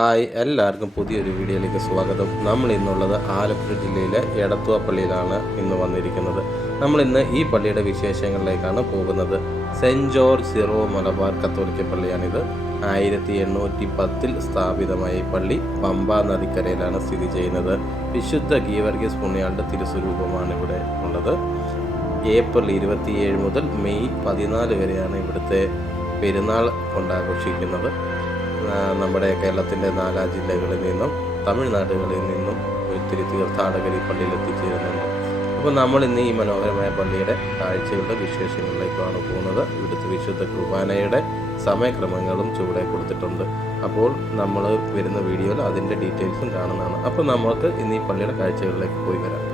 Hi, എല്ലാവർക്കും പുതിയൊരു വീഡിയോയിലേക്ക് സ്വാഗതം. നമ്മൾ ഇന്നുള്ളത് ആലപ്പുഴ ജില്ലയിലെ എടത്തുവ പള്ളിയിലാണ് ഇന്ന് വന്നിരിക്കുന്നത്. നമ്മൾ ഇന്ന് ഈ പള്ളിയുടെ വിശേഷങ്ങളിലേക്കാണ് പോകുന്നത്. സെൻറ്റ് ജോർജ് സിറോ മലബാർ കത്തോലിക്ക പള്ളിയാണിത്. 1810 സ്ഥാപിതമായ ഈ പള്ളി പമ്പ നദിക്കരയിലാണ് സ്ഥിതി ചെയ്യുന്നത്. വിശുദ്ധ ഗീവർഗീസ് പുണ്യാളുടെ തിരുസ്വരൂപമാണ് ഇവിടെ ഉള്ളത്. ഏപ്രിൽ 27 മുതൽ മെയ് 14 വരെയാണ് ഇവിടുത്തെ പെരുന്നാൾ കൊണ്ടാഘോഷിക്കുന്നത്. നമ്മുടെ കേരളത്തിൻ്റെ 4 ജില്ലകളിൽ നിന്നും തമിഴ്നാടുകളിൽ നിന്നും ഒത്തിരി തീർത്ഥാടകർ ഈ പള്ളിയിൽ എത്തിച്ചേരുന്നുണ്ട്. അപ്പോൾ നമ്മൾ ഇന്ന് ഈ മനോഹരമായ പള്ളിയുടെ കാഴ്ചകളുടെ വിശേഷങ്ങളിലേക്കാണ് പോകുന്നത്. ഇവിടുത്തെ വിശുദ്ധ കുർബാനയുടെ സമയക്രമങ്ങളും ചുവടെ കൊടുത്തിട്ടുണ്ട്. അപ്പോൾ നമ്മൾ വരുന്ന വീഡിയോയിൽ അതിൻ്റെ ഡീറ്റെയിൽസും കാണുന്നതാണ്. അപ്പോൾ നമുക്ക് ഇന്ന് ഈ പള്ളിയുടെ കാഴ്ചകളിലേക്ക് പോയി വരാം.